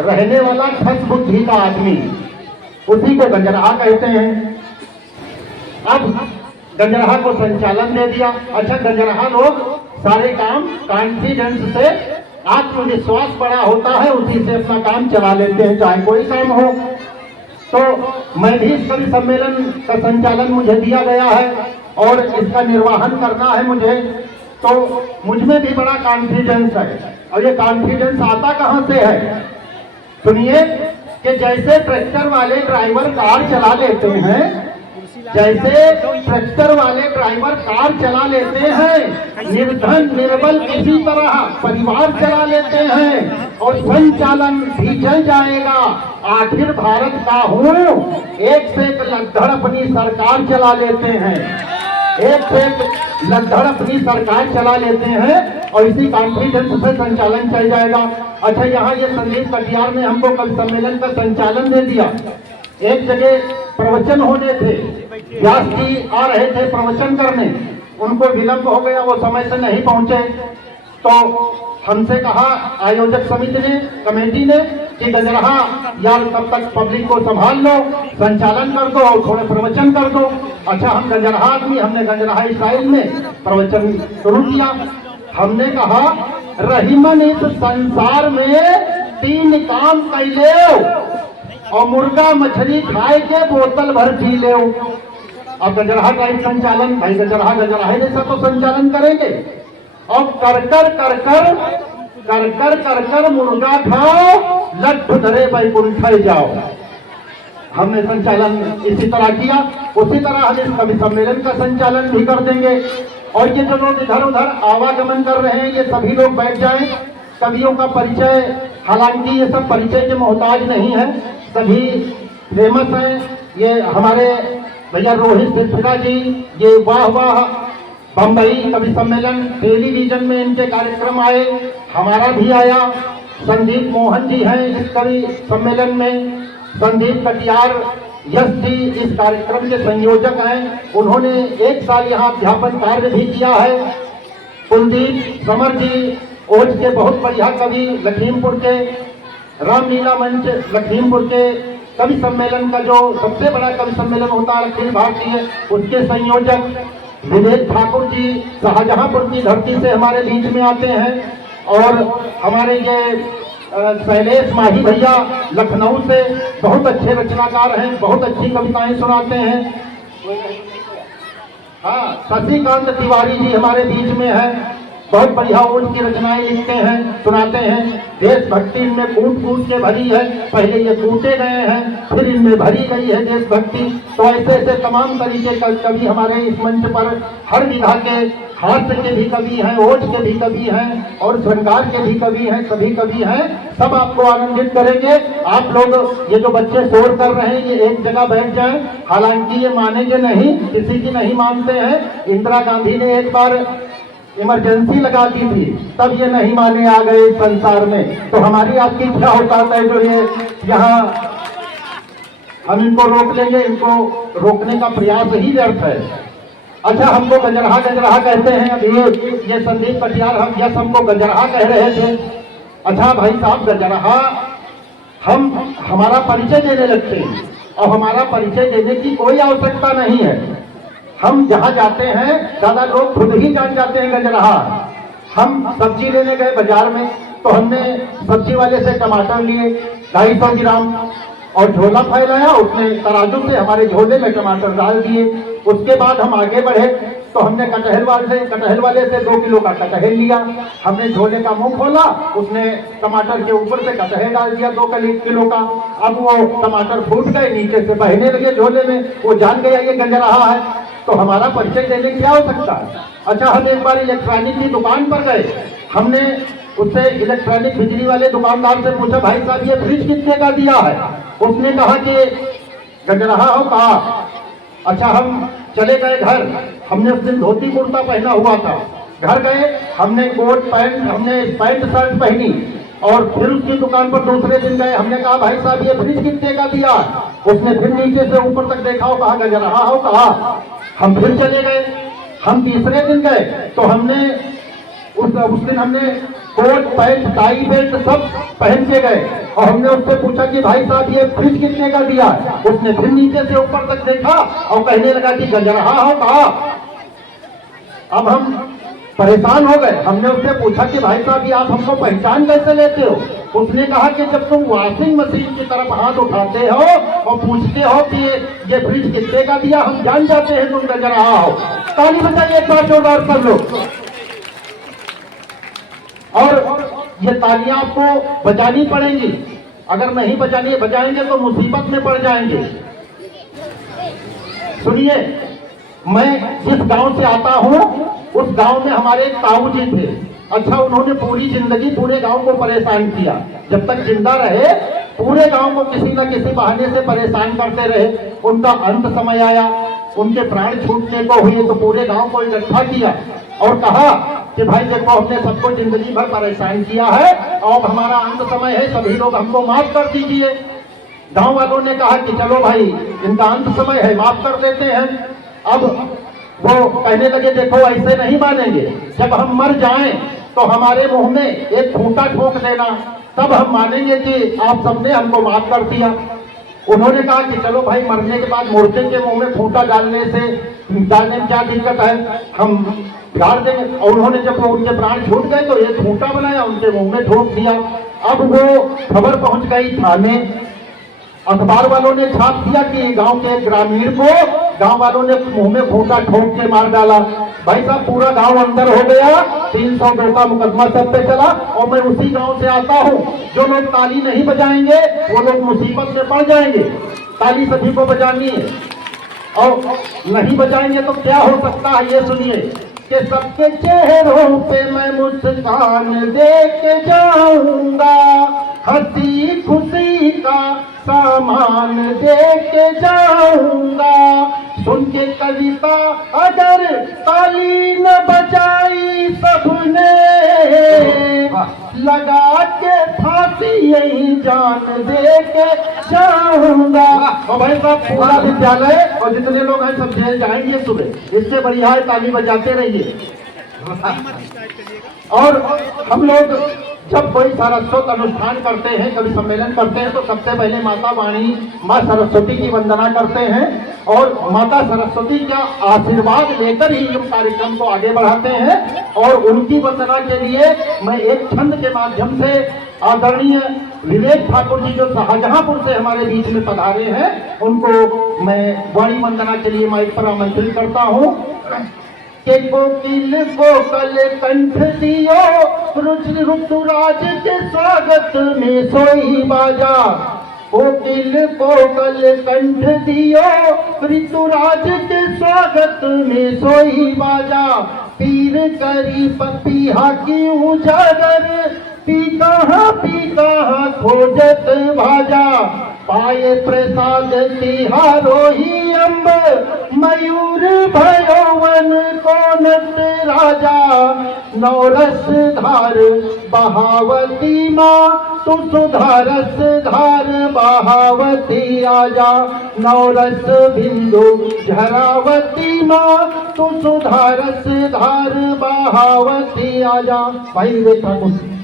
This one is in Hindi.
रहने वाला ठस बुद्धि का आदमी, उसी को गंजरहा कहते हैं। अब गंजरहा को संचालन दे दिया। अच्छा, गंजरहा लोग सारे काम कॉन्फिडेंस से, आत्मविश्वास बड़ा होता है, उसी से अपना काम चला लेते हैं, चाहे कोई काम हो। तो मैं भी इस कवि सम्मेलन का संचालन मुझे दिया गया है और इसका निर्वहन करना है मुझे, तो मुझ में भी बड़ा कॉन्फिडेंस है। और ये कॉन्फिडेंस आता कहाँ से है? सुनिए कि जैसे ट्रैक्टर वाले ड्राइवर कार चला लेते हैं, जैसे ट्रैक्टर वाले ड्राइवर कार चला लेते हैं, निर्धन निर्बल किसी तरह परिवार चला लेते हैं और संचालन भी चल जाएगा। आखिर भारत का हूँ, एक से एक लद्दड़ अपनी सरकार चला लेते हैं, एक से एक लद्दड़ अपनी सरकार चला लेते हैं और इसी कॉन्फिडेंस से संचालन चल जाएगा। अच्छा, यहाँ ये संदीप कटियार ने हमको कल सम्मेलन का संचालन दे दिया। एक जगह प्रवचन होने थे, व्यास जी आ रहे थे प्रवचन करने, उनको विलंब हो गया, वो समय से नहीं पहुंचे। तो हमसे कहा आयोजक समिति ने, कमेटी ने कि गंजरहा यार तब तक पब्लिक को संभाल लो, संचालन कर दो और थोड़े प्रवचन कर दो। अच्छा, हम गंजरहा आदमी, हमने गंजरहा स्टाइल में प्रवचन शुरू किया। हमने कहा रहीमन इस संसार में 3 काम कैले और मुर्गा मछली खाए के बोतल भर पी ले। अब गंजरहा का एक संचालन, भाई गंजरहा जैसा तो संचालन करेंगे। और कर कर मुर्गा खाओ, लट्ठु धरे बैकुंठ जाओ। हमने संचालन इसी तरह किया। उसी तरह हम इस कवि सम्मेलन का संचालन भी कर देंगे। और ये जो लोग इधर उधर आवागमन कर रहे हैं, ये सभी लोग बैठ जाएं। कवियों का परिचय, हालांकि ये सब परिचय के मोहताज नहीं है, सभी फेमस हैं। ये हमारे भैया रोहित सिरफिरा जी, ये वाह वाह बम्बई कवि सम्मेलन टेलीविजन में इनके कार्यक्रम आए, हमारा भी आया। संदीप मोहन जी हैं इस कवि सम्मेलन में, संदीप कटियार यश जी इस कार्यक्रम के संयोजक हैं, उन्होंने 1 साल यहाँ अध्यापन कार्य भी किया है। कुलदीप समर जी ओज के बहुत बढ़िया कवि, लखीमपुर के रामलीला मंच लखीमपुर के कवि सम्मेलन का जो सबसे बड़ा कवि सम्मेलन होता है अखिल भारतीय, उसके संयोजक विवेक ठाकुर जी शाहजहांपुर की धरती से हमारे बीच में आते हैं। और हमारे ये शैलेश माही भैया लखनऊ से बहुत अच्छे रचनाकार हैं, बहुत अच्छी कविताएं सुनाते हैं। हाँ, शशिकांत तिवारी जी हमारे बीच में है, बहुत बढ़िया उनकी रचनाएं लिखते हैं, सुनाते हैं। देशभक्ति इनमें कूट कूट के भरी है, पहले ये कूटे गए हैं, फिर इनमें भरी गई है देशभक्ति। तो ऐसे ऐसे तमाम तरीके का कवि हमारे इस मंच पर, हर विधा के, हास्य के भी कवि हैं, ओज के भी कवि हैं और श्रृंगार के भी कवि हैं, सभी कवि हैं, सब आपको आनंदित करेंगे। आप लोग ये जो बच्चे शोर कर रहे हैं, ये एक जगह बैठ जाएं। हालांकि ये मानेंगे नहीं, किसी की नहीं मानते हैं। इंदिरा गांधी ने एक बार इमरजेंसी लगा दी थी, तब ये नहीं माने आ गए इस संसार में। तो हमारी आपकी क्या होता है जो ये यहाँ हम इनको रोक लेंगे, इनको रोकने का प्रयास ही व्यर्थ है। अच्छा, हमको गंजरहा कहते हैं। अब ये संदीप कटियार हम यस हमको गंजरहा कह रहे थे। अच्छा भाई साहब, गंजरहा हम हमारा परिचय देने लगते हैं और हमारा परिचय देने की कोई आवश्यकता नहीं है। हम जहाँ जाते हैं दादा लोग खुद ही जान जाते हैं गंजरहा। हम सब्जी लेने गए बाजार में, तो हमने सब्जी वाले से टमाटर लिए 250 ग्राम और झोला फैलाया, उसने तराजू से हमारे झोले में टमाटर डाल दिए। उसके बाद हम आगे बढ़े तो हमने कटहल वाले से 2 किलो का कटहल लिया। हमने झोले का मुंह खोला, उसने टमाटर के ऊपर से कटहल डाल दिया 2 किलो का। अब वो टमाटर फूट गए, नीचे से बहने लगे झोले में, वो जान गया ये गंजरहा है। तो हमारा परिचय देने क्या हो सकता है। अच्छा, हम एक बार इलेक्ट्रॉनिक की दुकान पर गए, हमने उससे इलेक्ट्रॉनिक बिजली वाले दुकानदार से पूछा, भाई साहब ये फ्रिज कितने का दिया है? उसने कहा कि गंजरहा हो। कहा अच्छा, हम चले गए घर। हमने उस दिन धोती कुर्ता पहना हुआ था। घर गए, हमने कोट पैंट, हमने पैंट शर्ट पहनी और फिर उसकी दुकान पर दूसरे दिन गए। हमने कहा भाई साहब ये फ्रिज कितने का दिया? उसने फिर नीचे से ऊपर तक देखा और कहा गंजरहा हो। कहा हम फिर चले गए। हम तीसरे दिन गए तो हमने उस दिन हमने कोट पैंट टाई बेल्ट सब पहन के गए और हमने उससे पूछा कि भाई साहब ये फ्रिज कितने का दिया? उसने फिर नीचे से ऊपर तक देखा और कहने लगा कि गंजरहा हो कहा। अब हम परेशान हो गए। हमने उससे पूछा कि भाई साहब ये आप हमको पहचान कैसे लेते हो? उसने कहा कि जब तुम वॉशिंग मशीन की तरफ हाथ उठाते हो और पूछते हो कि ये फ्रिज कितने का दिया, हम जान जाते हैं तुम गंजरहा हो। ताली बजाइए एक बार जोरदार सब लोग। और ये तालियां आपको बजानी पड़ेंगी, अगर नहीं बजाएंगे तो मुसीबत में पड़ जाएंगे। सुनिए, मैं जिस गांव से आता हूं उस गांव में हमारे एक ताऊ जी थे। अच्छा, उन्होंने पूरी जिंदगी पूरे गांव को परेशान किया। जब तक जिंदा रहे पूरे गांव को किसी न किसी बहाने से परेशान करते रहे। उनका अंत समय आया, उनके प्राण छूटने को हुए तो पूरे गांव को इकट्ठा किया और कहा कि भाई देखो, हमने सबको जिंदगी भर परेशान किया है और हमारा अंत समय है, सभी लोग हमको माफ कर दीजिए। गांव वालों ने कहा कि चलो भाई, इनका अंत समय है, माफ कर देते हैं। अब वो कहने लगे देखो ऐसे नहीं मानेंगे, जब हम मर जाएं तो हमारे मुंह में एक खूंटा ठोक देना, तब हम मानेंगे कि आप सबने हमको माफ कर दिया। उन्होंने कहा कि चलो भाई, मरने के बाद मूर्ति के मुंह में खूंटा डालने में क्या दिक्कत है, हम गाड़ देंगे। और उन्होंने जब उनके प्राण छूट गए तो एक खूंटा बनाया, उनके मुंह में ठोक दिया। अब वो खबर पहुंच गई थाने, अखबार वालों ने छाप दिया कि गांव के ग्रामीण को गांव वालों ने मुंह में खूंटा ठोक के मार डाला। भाई साहब, पूरा गांव अंदर हो गया, 302 का मुकदमा सब पे चला। और मैं उसी गांव से आता हूं। जो लोग ताली नहीं बजाएंगे वो लोग मुसीबत में पड़ जाएंगे। ताली सभी को बजानी है और नहीं बजाएंगे तो क्या हो सकता है, ये सुनिए कि सबके चेहरों पे मैं मुस्कान देके जाऊंगा, हंसी खुशी का सामान देके जाऊंगा। सुन के कविता अगर ताली न बजाई सबने, लगा के फांसी यही जान देके जाऊंगा। और भाई साहब, पूरा विद्यालय और जितने लोग हैं सब जेल जाएंगे सुबह। इससे बढ़िया है ताली बजाते रहिए। और हम लोग जब कोई सारस्वत अनुष्ठान करते हैं, कभी सम्मेलन करते हैं, तो सबसे पहले माता वाणी माँ सरस्वती की वंदना करते हैं और माता सरस्वती का आशीर्वाद लेकर ही इस कार्यक्रम को आगे बढ़ाते हैं। और उनकी वंदना के लिए मैं एक छंद के माध्यम से आदरणीय विवेक ठाकुर जी, जो शाहजहांपुर से हमारे बीच में पधारे हैं, उनको मैं वाणी वंदना के लिए माइक पर आमंत्रित करता हूँ। के कोकिल कोकल कंठ दियो, ऋतुराज के स्वागत में सोई बाजा। कोकिल कोकल कंठ दियो, ऋतुराज के स्वागत में सोई बाजा। पीर करी पपीहा की उजागर, पी कहाँ खोजत भाजा। पाए प्रसाद तिहारोही अम्ब, मयूर भयवन कोनत राजा। नौरस धार बहावती माँ, तू सुधारस धार बहावती आजा। नौरस बिंदु झरावती माँ, तू सुधारस धार बहावती आजा। भाई विवेक ठाकुर।